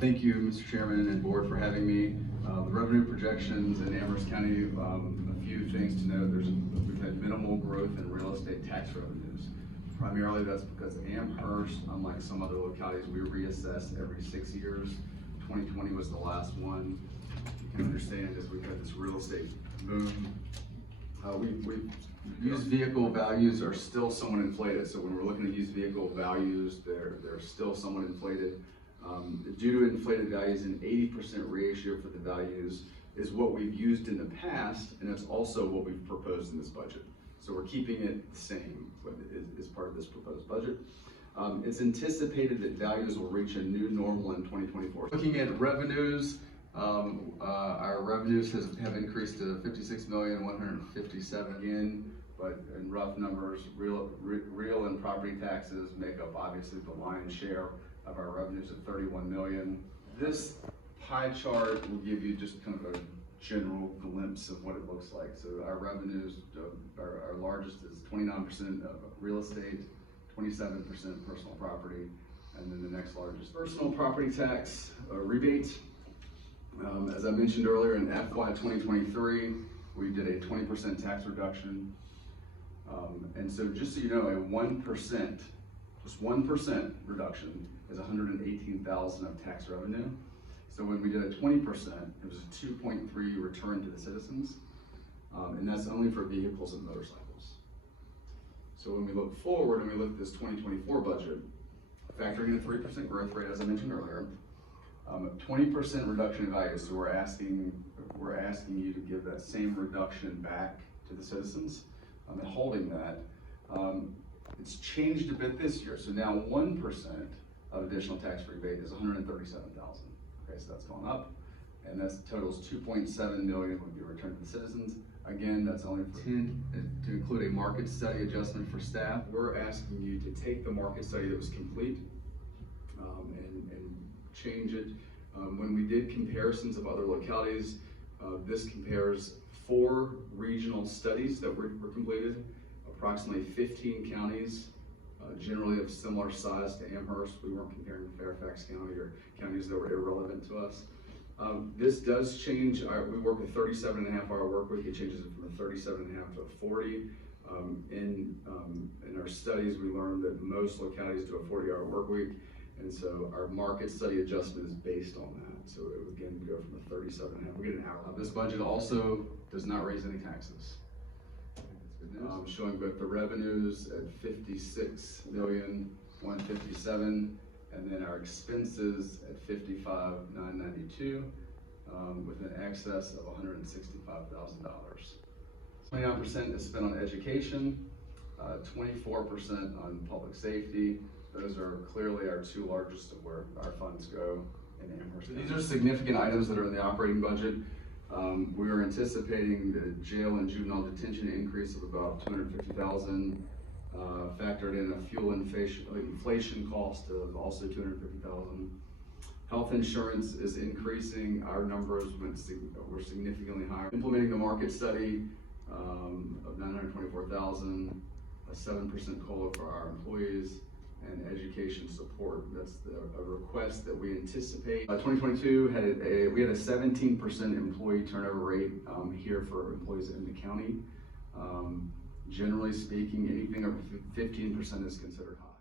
Thank you, Mr. Chairman and Board, for having me. The revenue projections in Amherst County, a few things to note. We've had minimal growth in real estate tax revenues. Primarily that's because Amherst, unlike some other localities, we reassess every 6 years. 2020 was the last one. You can understand as we've had this real estate boom. Used vehicle values are still somewhat inflated. So when we're looking at used vehicle values, they're still somewhat inflated. Due to inflated values, an 80% ratio for the values is what we've used in the past, and it's also what we've proposed in this budget. So we're keeping it the same as part of this proposed budget. It's anticipated that values will reach a new normal in 2024. Looking at revenues, our revenues have increased to $56,157,000 again, but in rough numbers, real and property taxes make up obviously the lion's share of our revenues at $31 million. This pie chart will give you just kind of a general glimpse of what it looks like. So our revenues, our largest is 29% of real estate, 27% personal property, and then the next largest personal property tax rebate. As I mentioned earlier, in FY 2023, we did a 20% tax reduction. And so just so you know, a 1%, just 1% reduction is $118,000 of tax revenue. So when we did a 20%, it was a 2.3 return to the citizens, and that's only for vehicles and motorcycles. So when we look forward and we look at this 2024 budget, factoring in a 3% growth rate, as I mentioned earlier, 20% reduction in value. So we're asking you to give that same reduction back to the citizens, and holding that. It's changed a bit this year. So now 1% of additional tax rebate is $137,000. Okay, so that's gone up, and that totals $2.7 million would be returned to the citizens. Again, that's only to include a market study adjustment for staff. We're asking you to take the market study that was complete and change it. When we did comparisons of other localities, this compares 4 regional studies that were completed, approximately 15 counties, generally of similar size to Amherst. We weren't comparing Fairfax County or counties that were irrelevant to us. This does change. We work a 37.5-hour work week. It changes it from a 37.5 to a 40. In our studies, we learned that most localities do a 40-hour work week, and so our market study adjustment is based on that. So it would again go from a 37.5. We get an hour. This budget also does not raise any taxes. Showing both the revenues at $56,157,000, and then our expenses at $55,992, with an excess of $165,000. 29% is spent on education, 24% on public safety. Those are clearly our 2 largest of where our funds go in Amherst. So these are significant items that are in the operating budget. We are anticipating the jail and juvenile detention increase of about $250,000, factored in a fuel inflation cost of also $250,000. Health insurance is increasing. Our numbers were significantly higher. Implementing the market study of $924,000, a 7% COLA for our employees, and education support. That's a request that we anticipate. 2022 we had a 17% employee turnover rate here for employees in the county. Generally speaking, anything over 15% is considered high.